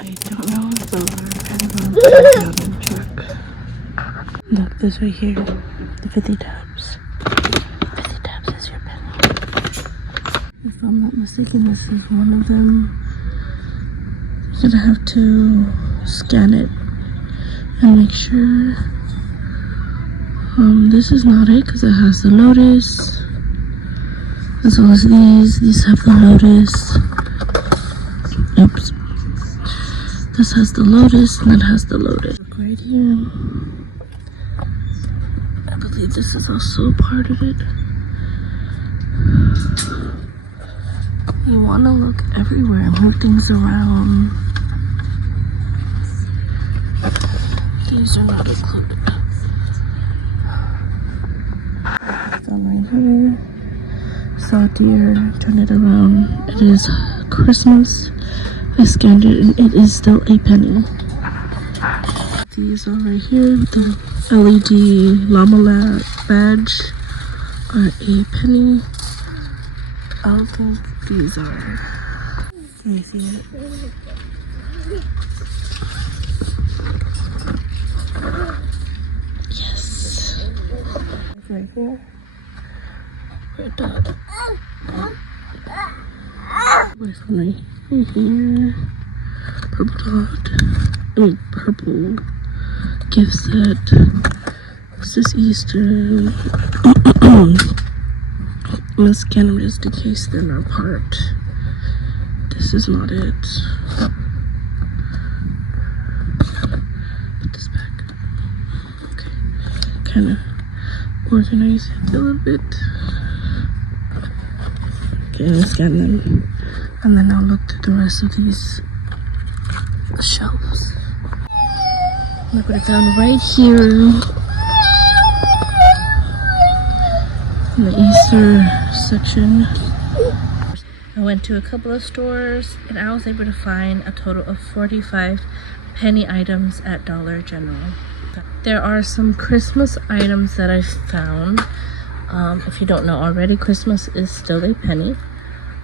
I don't know if the water on the truck. Look, this right here, the 50 tabs. 50 tabs is your penny. If I'm not mistaken, this is one of them. You're gonna have to scan it and make sure. This is not it because it has the Lotus. As well as these have the Lotus. Oops. This has the Lotus and that has the Lotus. Look right here. I believe this is also part of it. You want to look everywhere and move things around. These are not included. Down right here. Saw a deer, turn it around. It is Christmas. I scanned it and it is still a penny. These are right here. The LED Llama badge are a penny. I don't think these are. Let me see it. Yes. Right here. Red dot. Where's one right here? Purple dot. Purple gift set. What's this Easter? Let's scan them just in case they're not part. This is not it. Put this back. Okay. Kind of organize it a little bit. Okay, let's scan them. And then I'll look through the rest of these shelves. Look what I found right here. In the Easter section. I went to a couple of stores and I was able to find a total of 45 penny items at Dollar General. There are some Christmas items that I found. If you don't know already, Christmas is still a penny.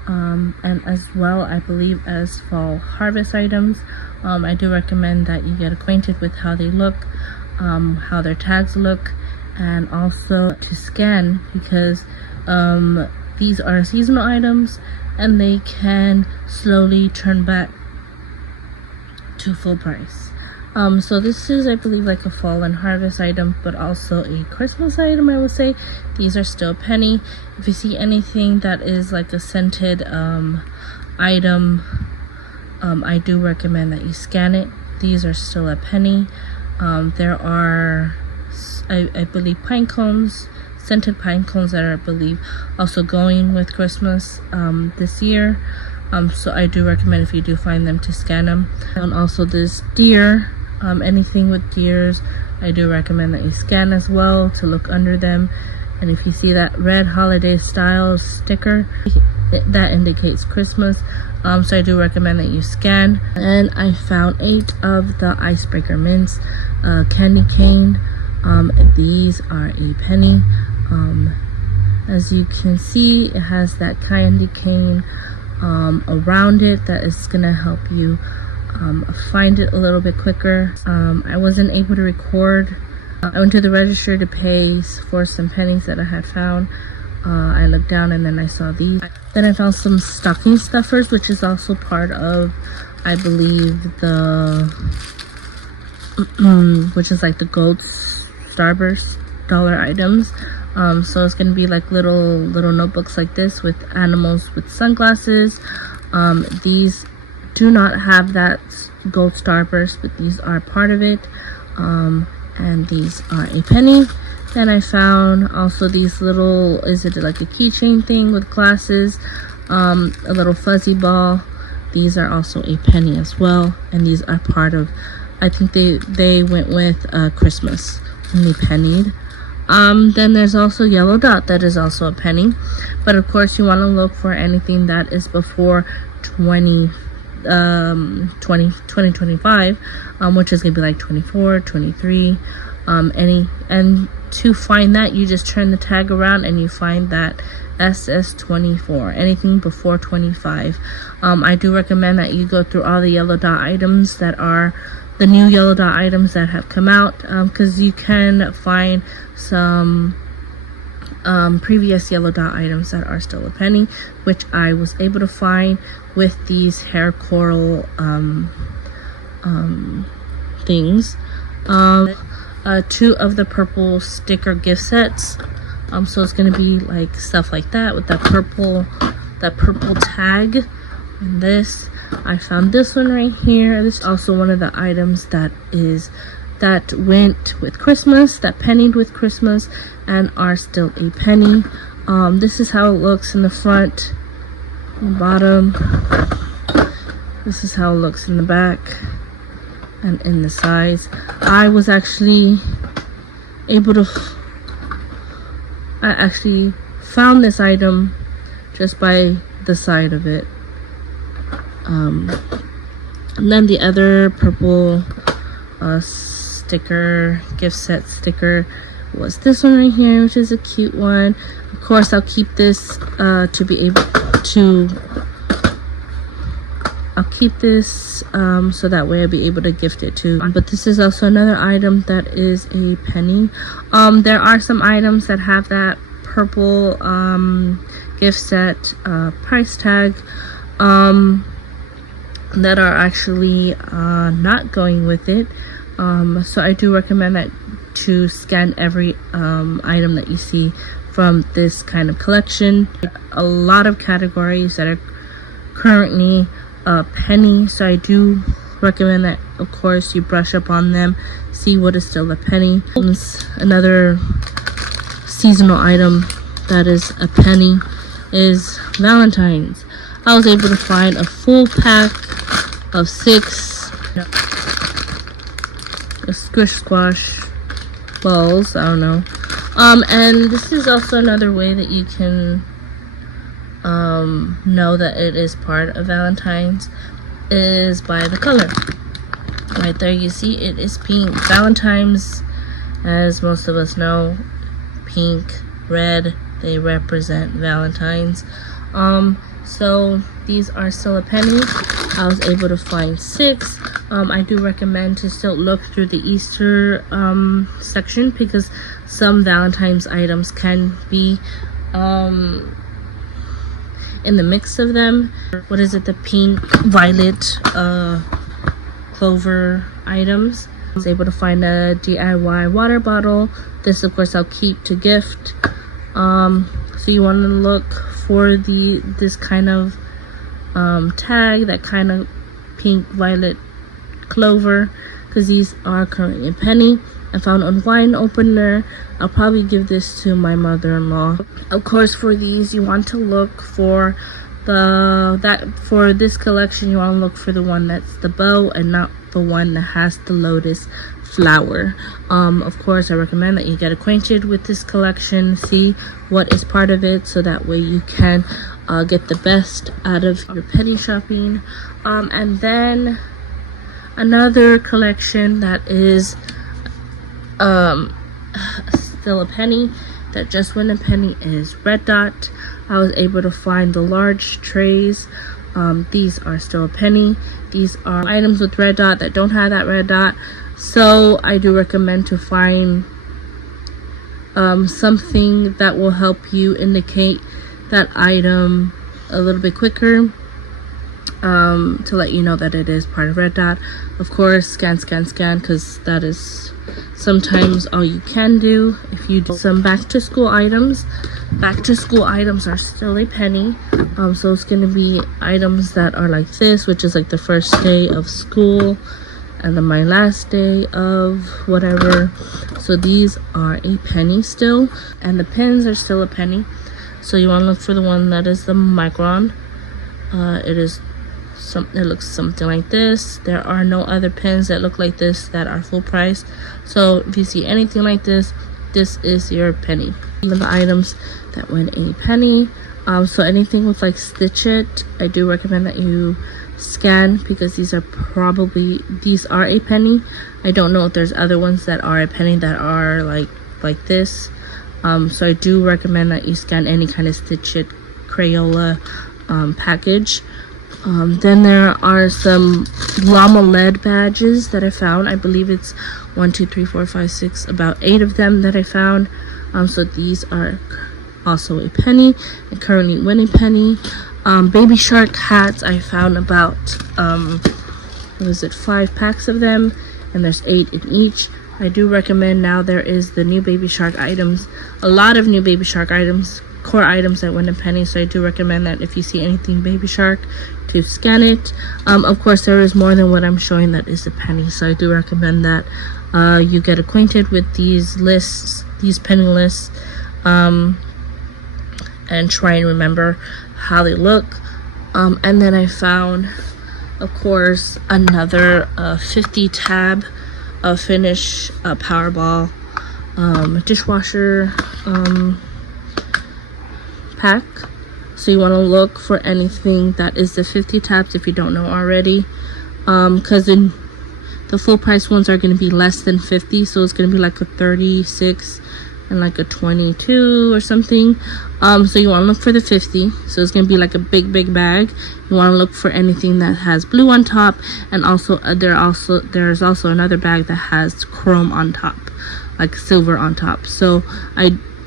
And as well, I believe, as fall harvest items. I do recommend that you get acquainted with how they look, how their tags look, and also to scan, because these are seasonal items and they can slowly turn back to full price. So this is, I believe, like a fall and harvest item, but also a Christmas item, I would say. These are still a penny. If you see anything that is like a scented item, I do recommend that you scan it. These are still a penny. There are, I believe, pine cones, scented pine cones that are, I believe, also going with Christmas this year. So I do recommend, if you do find them, to scan them. And also this deer, anything with deers, I do recommend that you scan as well to look under them. And if you see that red holiday style sticker, that indicates Christmas. So I do recommend that you scan. And I found 8 of the icebreaker mints, candy cane. These are a penny. As you can see, it has that candy cane around it that is gonna help you find it a little bit quicker. I wasn't able to record. I went to the register to pay for some pennies that I had found. I looked down and then I saw these. Then I found some stocking stuffers, which is also part of, I believe, the which is like the gold Starburst dollar items. So it's gonna be like little notebooks like this with animals with sunglasses. These do not have that gold Starburst, but these are part of it. And these are a penny. Then I found also these little, is it like a keychain thing with glasses, a little fuzzy ball. These are also a penny as well, and these are part of, I think they went with Christmas when they pennied. Then there's also yellow dot, that is also a penny, but of course you want to look for anything that is before 2025, which is gonna be like 24, 23. and to find that, you just turn the tag around and you find that SS24, anything before 25. I do recommend that you go through all the yellow dot items that are the new yellow dot items that have come out, because you can find some previous yellow dot items that are still a penny, which I was able to find with these hair coral things. 2 of the purple sticker gift sets, so it's gonna be like stuff like that with that purple tag. And this, I found this one right here. This is also one of the items that went with Christmas, that pennied with Christmas and are still a penny. This is how it looks in the front and bottom. This is how it looks in the back and in the sides. I was actually able to I actually found this item just by the side of it. And then the other purple sticker, gift set sticker, was this one right here, which is a cute one. Of course, I'll keep this to be able to so that way I'll be able to gift it too. But this is also another item that is a penny. There are some items that have that purple gift set price tag that are actually not going with it. So I do recommend that to scan every item that you see from this kind of collection. A lot of categories that are currently a penny, so I do recommend that, of course, you brush up on them, see what is still a penny. Another seasonal item that is a penny is Valentine's. I was able to find a full pack of 6 squish squash balls, I don't know. And this is also another way that you can know that it is part of Valentine's, is by the color. Right there you see it is pink. Valentine's, as most of us know, pink, red, they represent Valentine's. So these are still a penny. I was able to find 6. I do recommend to still look through the Easter section, because some Valentine's items can be in the mix of them. What is it? The pink, violet, clover items. I was able to find a DIY water bottle. This, of course, I'll keep to gift. So you want to look for this kind of tag, that kind of pink, violet, clover, because these are currently a penny. I found a wine opener. I'll probably give this to my mother-in-law. Of course, for these, you want to look for for this collection, you want to look for the one that's the bow and not the one that has the lotus flower. Of course, I recommend that you get acquainted with this collection, see what is part of it, so that way you can get the best out of your penny shopping. And then another collection that is still a penny, that just went a penny, is Red Dot. I was able to find the large trays. These are still a penny. These are items with red dot that don't have that red dot, so I do recommend to find something that will help you indicate that item a little bit quicker, to let you know that it is part of red dot. Of course, scan, because that is sometimes all you can do. If you do some back to school items are still a penny. So it's going to be items that are like this, which is like the first day of school and then my last day of whatever. So these are a penny still, and the pens are still a penny. So you want to look for the one that is the micron. It looks something like this. There are no other pens that look like this that are full price. So if you see anything like this, this is your penny. Even the items that went a penny, So anything with like Stitch It, I do recommend that you scan, because these are a penny. I don't know if there's other ones that are a penny that are like this. So I do recommend that you scan any kind of Stitch It Crayola package. Then there are some llama lead badges that I found. I believe it's 1, 2, 3, 4, 5, 6, about 8 of them that I found. So these are also a penny, and currently win a penny. Baby Shark hats, I found about 5 packs of them, and there's 8 in each. I do recommend, now there is the new Baby Shark items, a lot of new Baby Shark items, core items that win a penny. So I do recommend that if you see anything Baby Shark, to scan it. Of course, there is more than what I'm showing that is a penny, so I do recommend that you get acquainted with these lists, these penny lists, and try and remember how they look. And then I found, of course, another 50 tab Finish Powerball dishwasher pack. So you want to look for anything that is the 50 tabs if you don't know already, because then the full price ones are going to be less than 50, so it's going to be like a 36 and like a 22 or something. So you want to look for the 50, so it's going to be like a big bag. You want to look for anything that has blue on top, and also there's also another bag that has chrome on top, like silver on top.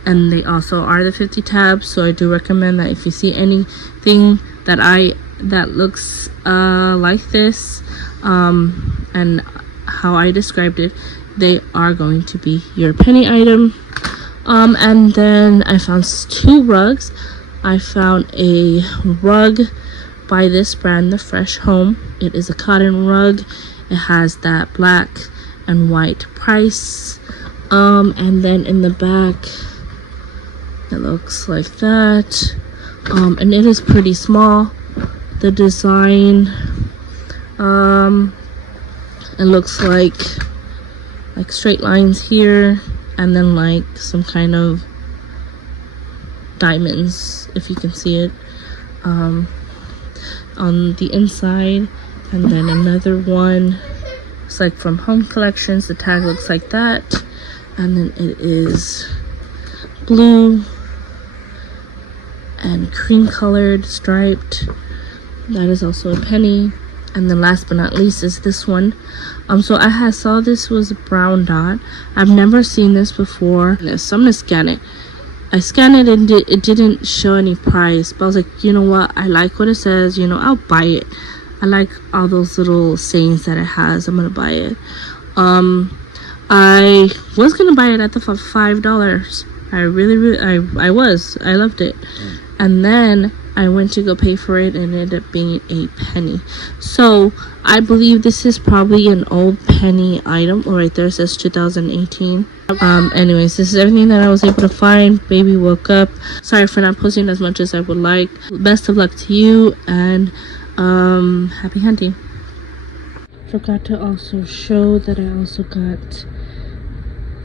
And they also are the 50 tabs. So I do recommend that if you see anything that looks like this, and how I described it, they are going to be your penny item. And then I found 2 rugs. I found a rug by this brand, The Fresh Home. It is a cotton rug. It has that black and white price. And then in the back, it looks like that. And it is pretty small. The design, it looks like straight lines here, and then like some kind of diamonds, if you can see it, on the inside. And then another one, it's like from Home Collections. The tag looks like that, and then it is blue and cream colored, striped. That is also a penny. And then last but not least is this one. So I saw this was a brown dot. I've never seen this before, so I'm gonna scan it. I scanned it and it didn't show any price, but I was like, you know what, I like what it says, I'll buy it. I like all those little sayings that it has. I'm gonna buy it. I was gonna buy it at the $5. I loved it. And then I went to go pay for it, and it ended up being a penny. So I believe this is probably an old penny item. Oh, right there it says 2018. Anyways, this is everything that I was able to find. Baby woke up. Sorry for not posting as much as I would like. Best of luck to you, and happy hunting. Forgot to also show that I also got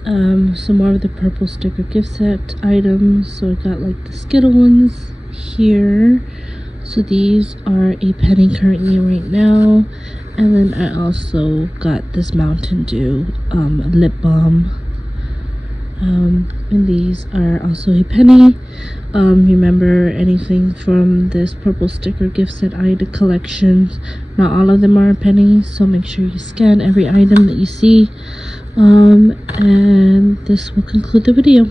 some more of the purple sticker gift set items. So I got like the Skittle ones here. So these are a penny currently right now. And then I also got this Mountain Dew lip balm. And these are also a penny. Remember, anything from this purple sticker gift set item collections, not all of them are a penny, so make sure you scan every item that you see. And this will conclude the video.